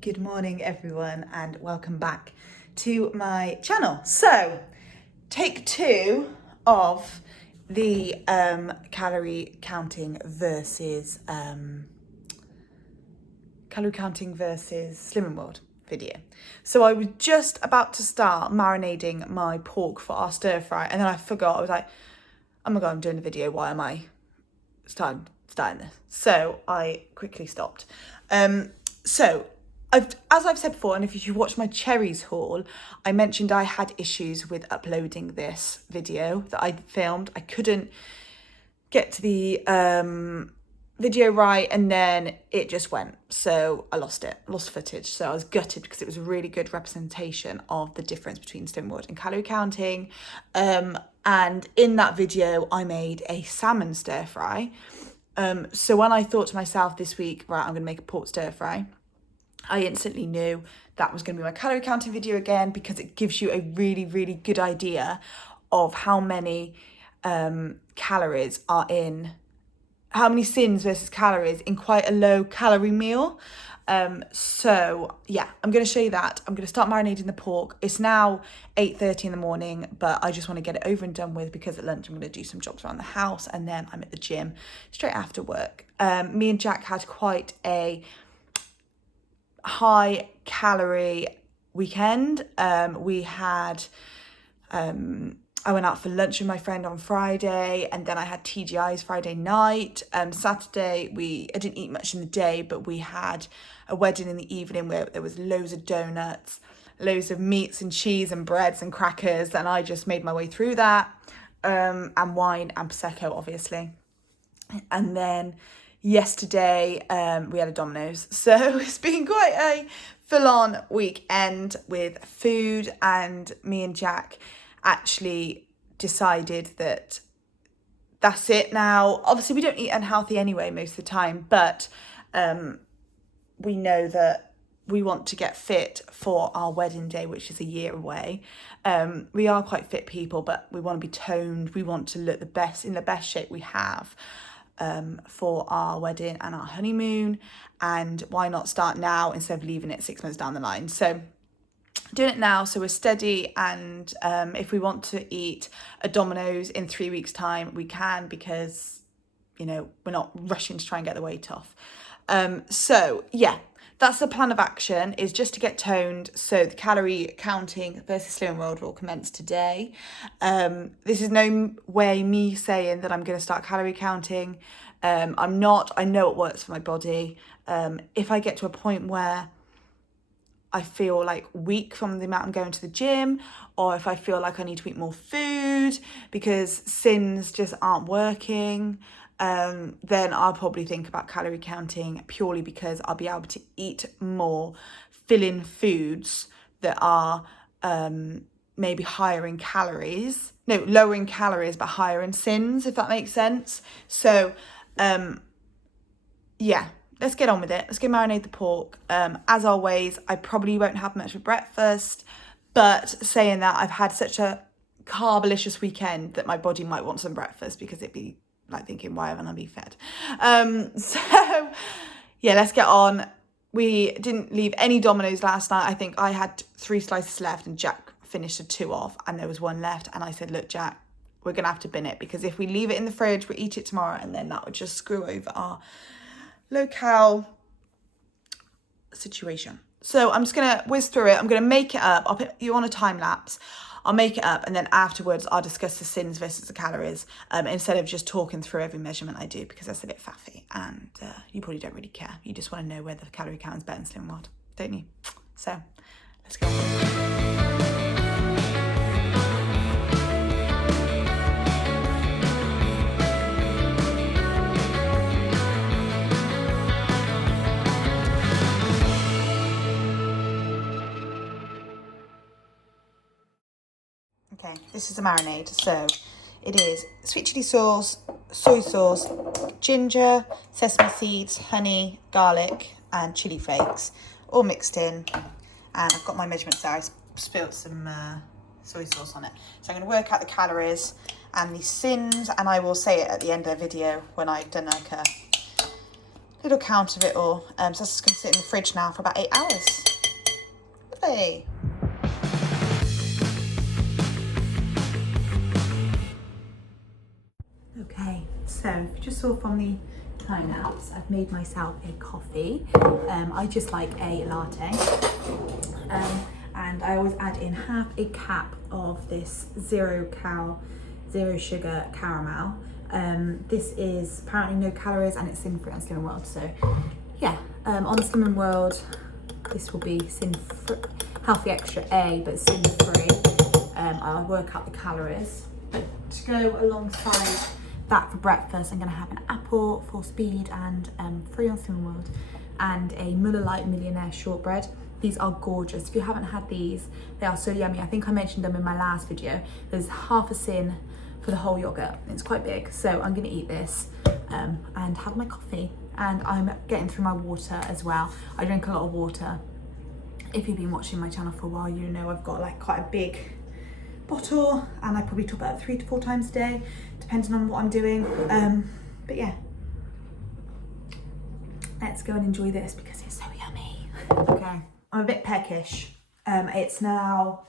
Good morning everyone and welcome back to my channel. So take 2 of the calorie counting versus Slimming World video. So I was just about to start marinating my pork for our stir fry and then I forgot. I was like, oh my god, I'm doing a video, why am I starting this? So I quickly stopped. As I've said before, and if you watch my CHERRYZ haul, I mentioned I had issues with uploading this video that I filmed. I couldn't get to the video right, and then it just went. So I lost footage. So I was gutted because it was a really good representation of the difference between Slimming World and calorie counting. And in that video, I made a salmon stir fry. So when I thought to myself this week, right, I'm going to make a pork stir fry, I instantly knew that was going to be my calorie counting video again, because it gives you a really, really good idea of how many calories are in, how many sins versus calories in quite a low calorie meal. So yeah, I'm going to show you that. I'm going to start marinating the pork. It's now 8:30 in the morning, but I just want to get it over and done with because at lunch I'm going to do some jobs around the house and then I'm at the gym straight after work. Me and Jack had quite a high calorie weekend. I went out for lunch with my friend on Friday, and then I had TGI's Friday night. Saturday, I didn't eat much in the day, but we had a wedding in the evening where there was loads of donuts, loads of meats and cheese and breads and crackers, and I just made my way through that, and wine and Prosecco, obviously. And then yesterday, we had a Domino's. So it's been quite a full-on weekend with food, and me and Jack actually decided that that's it now. Obviously, we don't eat unhealthy anyway most of the time, but we know that we want to get fit for our wedding day, which is a year away. We are quite fit people, but we want to be toned. We want to look in the best shape we have for our wedding and our honeymoon, and why not start now instead of leaving it 6 months down the line. So doing it now, so we're steady, and if we want to eat a Domino's in 3 weeks time, we can, because we're not rushing to try and get the weight off. So yeah, that's the plan of action, is just to get toned. So the calorie counting versus Slimming World will commence today. This is no way me saying that I'm going to start calorie counting. I'm not. I know it works for my body. If I get to a point where I feel like weak from the amount I'm going to the gym, or if I feel like I need to eat more food because sins just aren't working, then I'll probably think about calorie counting, purely because I'll be able to eat more fill-in foods that are maybe higher in calories. No, lower in calories, but higher in sins, if that makes sense. So, yeah. Let's get on with it. Let's go marinate the pork. As always, I probably won't have much for breakfast, but saying that, I've had such a carbolicious weekend that my body might want some breakfast, because it'd be like thinking, why haven't I been fed? So yeah, let's get on. We didn't leave any Domino's last night. I think I had 3 slices left and Jack finished 2 off, and there was 1 left. And I said, look, Jack, we're going to have to bin it, because if we leave it in the fridge, we'll eat it tomorrow, and then that would just screw over our locale situation. So I'm just gonna whiz through it. I'm gonna make it up. I'll put you on a time lapse. I'll make it up, and then afterwards I'll discuss the sins versus the calories, instead of just talking through every measurement I do, because that's a bit faffy, and you probably don't really care. You just want to know whether the calorie count is better than Slimming World, don't you? So let's go. Okay, this is a marinade. So it is sweet chili sauce, soy sauce, ginger, sesame seeds, honey, garlic, and chili flakes, all mixed in. And I've got my measurements there. I spilled some soy sauce on it. So I'm going to work out the calories and the sins, and I will say it at the end of the video when I've done like a little count of it all. So that's just going to sit in the fridge now for about 8 hours. Lovely. Okay, so if you just saw from the time lapse, I've made myself a coffee. I just like a latte. And I always add in half a cup of this zero sugar caramel. This is apparently no calories and it's sin-free on Slimming World. So yeah, on Slimming World, this will be healthy extra A, but sin-free. I'll work out the calories. But to go alongside that for breakfast, I'm going to have an apple for speed and free on Slimming World, and a Muller Lite Millionaire shortbread. These are gorgeous. If you haven't had these, they are so yummy. I think I mentioned them in my last video. There's half a sin for the whole yogurt. It's quite big. So I'm gonna eat this and have my coffee. And I'm getting through my water as well. I drink a lot of water. If you've been watching my channel for a while, you know I've got like quite a big bottle and I probably top it up 3 to 4 times a day, depending on what I'm doing. But yeah, let's go and enjoy this because it's so yummy. Okay. I'm a bit peckish. It's now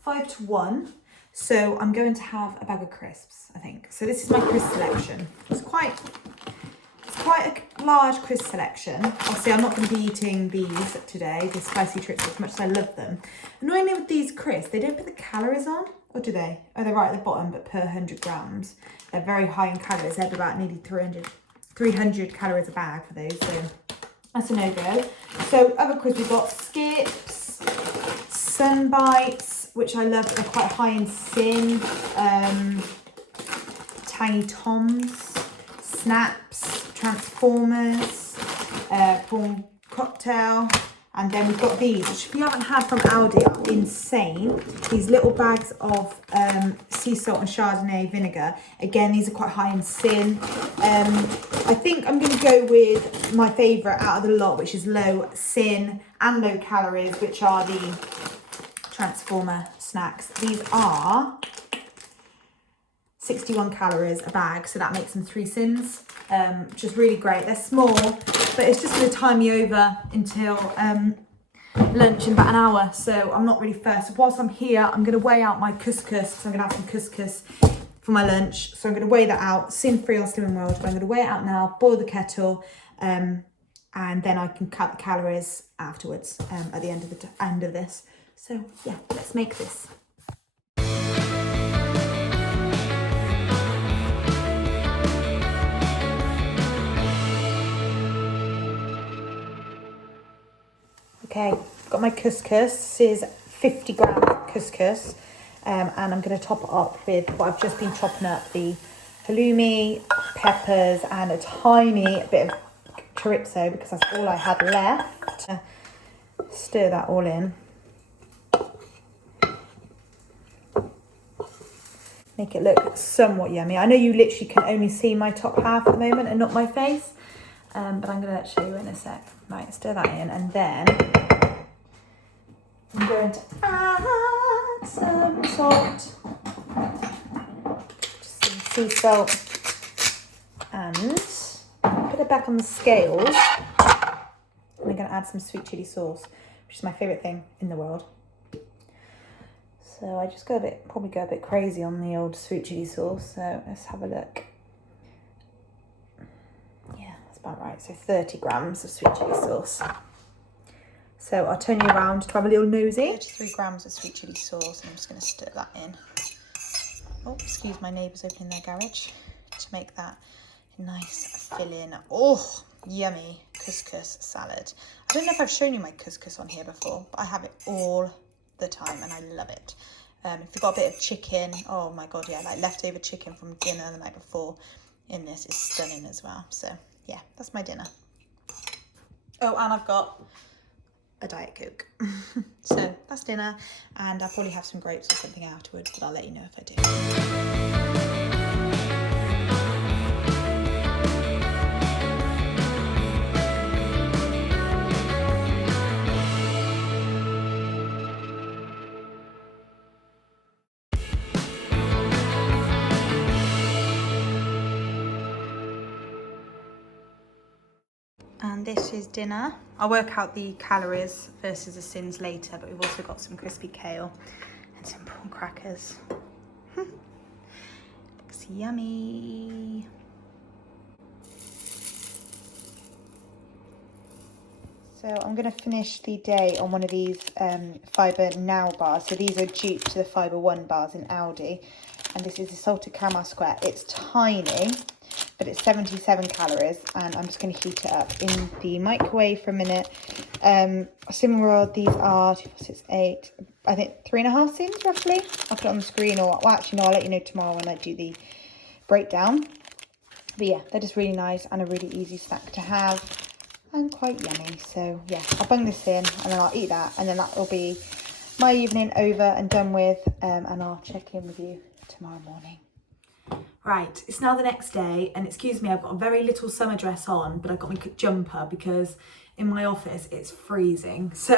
5 to 1, so I'm going to have a bag of crisps, I think. So this is my crisp selection. It's quite a large crisp selection. Obviously, I'm not going to be eating these today, the spicy treats, as much as I love them. Annoyingly with these crisps, they don't put the calories on, or do they? Oh, they're right at the bottom, but per 100 grams. They're very high in calories. They're about nearly 300 calories a bag for those, so that's a no-go. So other crisps, we've got Skips, Sunbites, which I love, they're quite high in sin, Tangy Toms, Snaps, Transformers, Prawn Cocktail, and then we've got these, which if you haven't had from Aldi, are insane. These little bags of sea salt and Chardonnay vinegar. Again, these are quite high in sin. I think I'm going to go with my favourite out of the lot, which is low sin and low calories, which are the Transformer snacks. These are 61 calories a bag, so that makes them 3 sins, which is really great. They're small, but it's just going to time me over until lunch in about an hour, so I'm not really first. So whilst I'm here, I'm going to weigh out my couscous, because I'm going to have some couscous for my lunch. So I'm going to weigh that out, sin-free on Slimming World, but I'm going to weigh it out now, boil the kettle, and then I can count the calories afterwards at the end of this. So yeah, let's make this. Okay, got my couscous. This is 50 gram couscous, and I'm going to top it up with what I've just been chopping up, the halloumi, peppers, and a tiny bit of chorizo, because that's all I had left. Stir that all in. Make it look somewhat yummy. I know you literally can only see my top half at the moment and not my face, but I'm going to show you in a sec. Right, stir that in, and then I'm going to add some salt, some sea salt, and put it back on the scales. And I'm going to add some sweet chili sauce, which is my favourite thing in the world. So I just probably go a bit crazy on the old sweet chili sauce. So let's have a look. Yeah, that's about right. So 30 grams of sweet chili sauce. So I'll turn you around to have a little nosy. 33 grams of sweet chili sauce, and I'm just going to stir that in. Oh, excuse my neighbours opening their garage to make that a nice filling. Oh, yummy couscous salad. I don't know if I've shown you my couscous on here before, but I have it all the time and I love it. If you've got a bit of chicken, oh my god, yeah, like leftover chicken from dinner the night before in this is stunning as well. So yeah, that's my dinner. Oh, and I've got a Diet Coke. So that's dinner, and I'll probably have some grapes or something afterwards, but I'll let you know if I do. And this is dinner. I'll work out the calories versus the sins later, but we've also got some crispy kale and some prawn crackers. Looks yummy. So I'm going to finish the day on one of these Fibre Now bars. So these are dupe to the Fibre One bars in Aldi. And this is the salted caramel square. It's tiny, but it's 77 calories. And I'm just going to heat it up in the microwave for a minute. Similar, these are 6, 8, I think 3.5 sins roughly. I'll put it on the screen, or well, actually no, I'll let you know tomorrow when I do the breakdown. But yeah, they're just really nice and a really easy snack to have. And quite yummy. So yeah, I'll bung this in and then I'll eat that, and then that will be my evening over and done with, and I'll check in with you tomorrow morning. Right, it's now the next day, and excuse me, I've got a very little summer dress on, but I've got my jumper because in my office it's freezing, so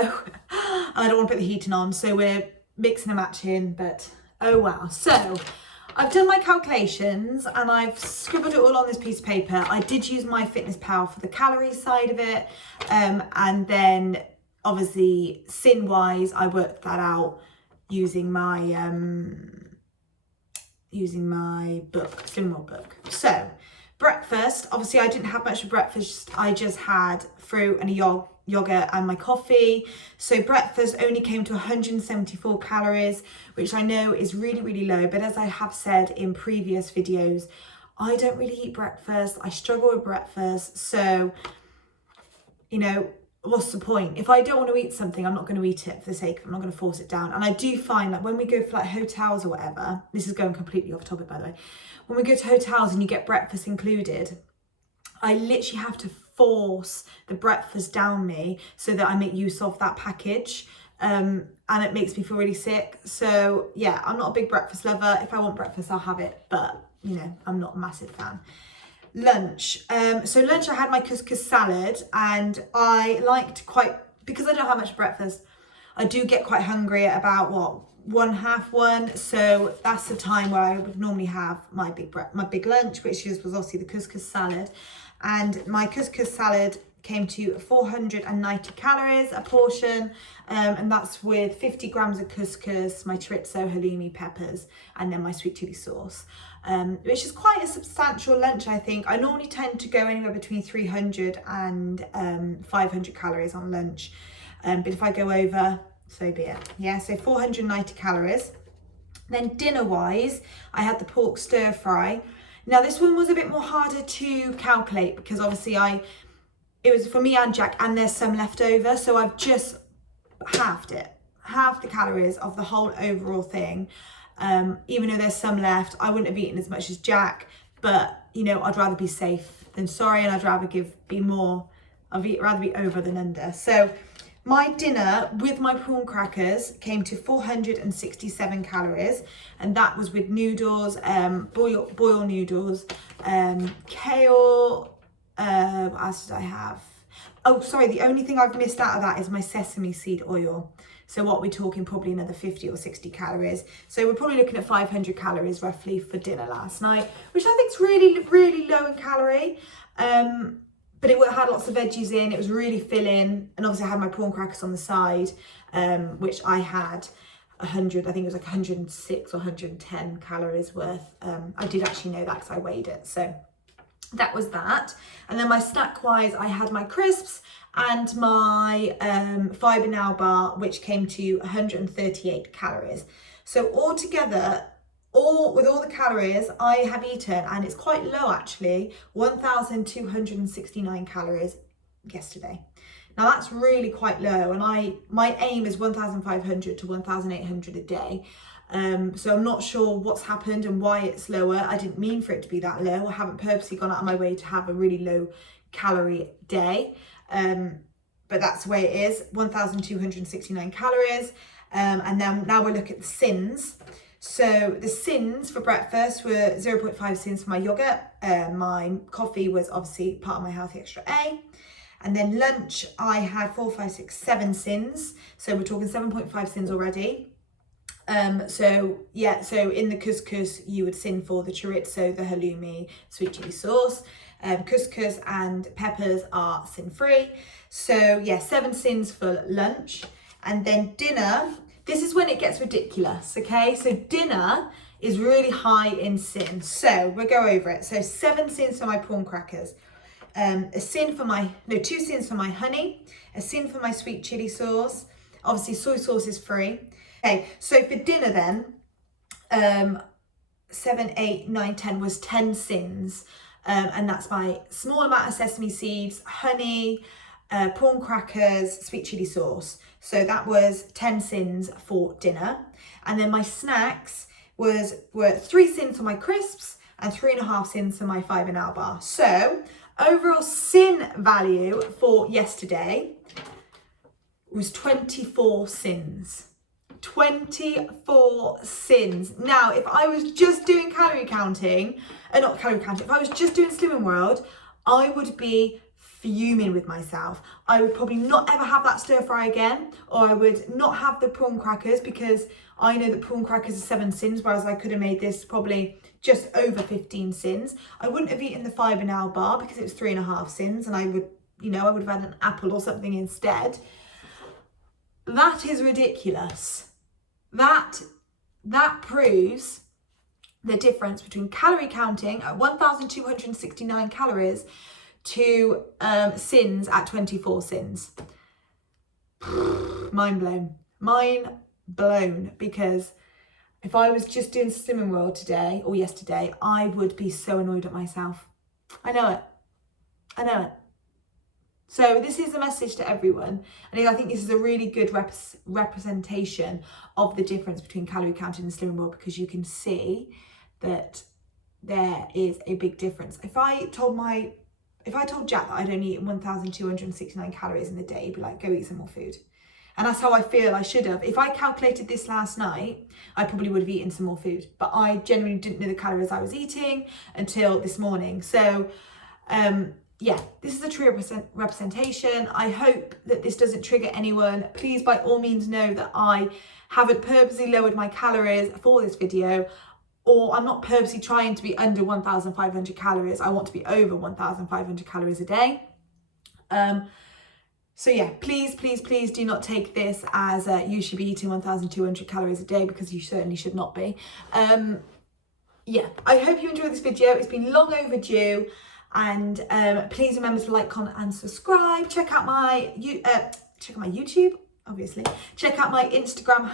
I don't want to put the heating on, so we're mixing and matching, but oh wow. So I've done my calculations and I've scribbled it all on this piece of paper. I did use MyFitnessPal for the calorie side of it. And then obviously sin wise, I worked that out using my book, Slimwell book. So breakfast, obviously I didn't have much for breakfast. I just had fruit and a yogurt and my coffee. So breakfast only came to 174 calories, which I know is really, really low. But as I have said in previous videos, I don't really eat breakfast. I struggle with breakfast. So, you know, what's the point? If I don't want to eat something, I'm not going to eat it for the sake of it. I'm not going to force it down. And I do find that when we go for like hotels or whatever, this is going completely off topic, by the way. When we go to hotels and you get breakfast included, I literally have to force the breakfast down me so that I make use of that package, and it makes me feel really sick. So yeah, I'm not a big breakfast lover. If I want breakfast, I'll have it, but you know, I'm not a massive fan. Lunch, so lunch I had my couscous salad, and I liked because I don't have much breakfast, I do get quite hungry at about 1:30, so that's the time where I would normally have my big lunch, which was obviously the couscous salad. And my couscous salad came to 490 calories a portion, and that's with 50 grams of couscous, my chorizo, halloumi, peppers, and then my sweet chili sauce, which is quite a substantial lunch, I think. I normally tend to go anywhere between 300 and 500 calories on lunch, but if I go over, so be it. Yeah, so 490 calories. Then dinner-wise, I had the pork stir-fry. Now this one was a bit more harder to calculate because obviously it was for me and Jack, and there's some left over. So I've just halved the calories of the whole overall thing. Even though there's some left, I wouldn't have eaten as much as Jack, but you know, I'd rather be safe than sorry, and I'd rather rather be over than under. So my dinner with my prawn crackers came to 467 calories, and that was with noodles, boil noodles, kale, what else did I have? Oh, sorry, the only thing I've missed out of that is my sesame seed oil. So what we're talking, probably another 50 or 60 calories. So we're probably looking at 500 calories roughly for dinner last night, which I think is really, really low in calorie. But it had lots of veggies in, it was really filling, and obviously I had my prawn crackers on the side, which I had 100, I think it was like 106 or 110 calories worth. I did actually know that because I weighed it, so that was that. And then my snack wise, I had my crisps and my Fibre Now bar, which came to 138 calories. So altogether, with all the calories I have eaten, and it's quite low actually, 1,269 calories yesterday. Now that's really quite low, and my aim is 1,500 to 1,800 a day. So I'm not sure what's happened and why it's lower. I didn't mean for it to be that low. I haven't purposely gone out of my way to have a really low calorie day, but that's the way it is, 1,269 calories. And then now we'll look at the sins. So the sins for breakfast were 0.5 sins for my yogurt. My coffee was obviously part of my Healthy Extra A. And then lunch, I had 4, 5, 6, 7 sins. So we're talking 7.5 sins already. So yeah, so in the couscous you would sin for the chorizo, the halloumi, sweet chili sauce. Couscous and peppers are sin free. So yeah, 7 sins for lunch. And then dinner, this is when it gets ridiculous, okay? So dinner is really high in sin. So we'll go over it. So 7 sins for my prawn crackers. A sin for my, no, 2 sins for my honey, a sin for my sweet chili sauce. Obviously soy sauce is free. Okay, so for dinner then, 7, 8, 9, 10 was 10 sins. And that's my small amount of sesame seeds, honey, prawn crackers, sweet chili sauce. So that was 10 sins for dinner. And then my snacks were 3 sins for my crisps and 3.5 sins for my fibre and hour bar. So overall sin value for yesterday was 24 sins. 24 sins. Now, if I was just doing calorie counting, not calorie counting, if I was just doing Slimming World, I would be fuming with myself. I would probably not ever have that stir fry again, or I would not have the prawn crackers, because I know that prawn crackers are 7 sins, whereas I could have made this probably just over 15 sins. I wouldn't have eaten the fibre now bar because it was 3.5 sins, and I would, I would have had an apple or something instead. That is ridiculous. That proves the difference between calorie counting at 1,269 calories to sins at 24 sins. Mind blown. Mind blown. Because if I was just doing Slimming World today or yesterday, I would be so annoyed at myself. I know it. I know it. So this is a message to everyone, and I think this is a really good representation of the difference between calorie counting and Slimming World, because you can see that there is a big difference. If I told Jack that I'd only eaten 1,269 calories in the day, he'd be like, go eat some more food. And that's how I feel I should have. If I calculated this last night, I probably would have eaten some more food, but I genuinely didn't know the calories I was eating until this morning. So yeah, this is a true representation. I hope that this doesn't trigger anyone. Please, by all means, know that I haven't purposely lowered my calories for this video, or I'm not purposely trying to be under 1,500 calories. I want to be over 1,500 calories a day. So yeah, please, please, please do not take this as you should be eating 1,200 calories a day, because you certainly should not be. Yeah, I hope you enjoyed this video. It's been long overdue. And please remember to like, comment and subscribe. Check out my YouTube, obviously. Check out my Instagram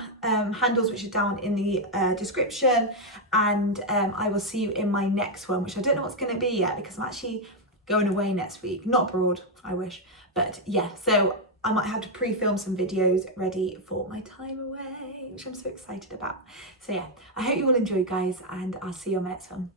handles, which are down in the description. And I will see you in my next one, which I don't know what's going to be yet, because I'm actually going away next week. Not abroad, I wish. But yeah, so I might have to pre-film some videos ready for my time away, which I'm so excited about. So yeah, I hope you all enjoy, guys, and I'll see you on my next one.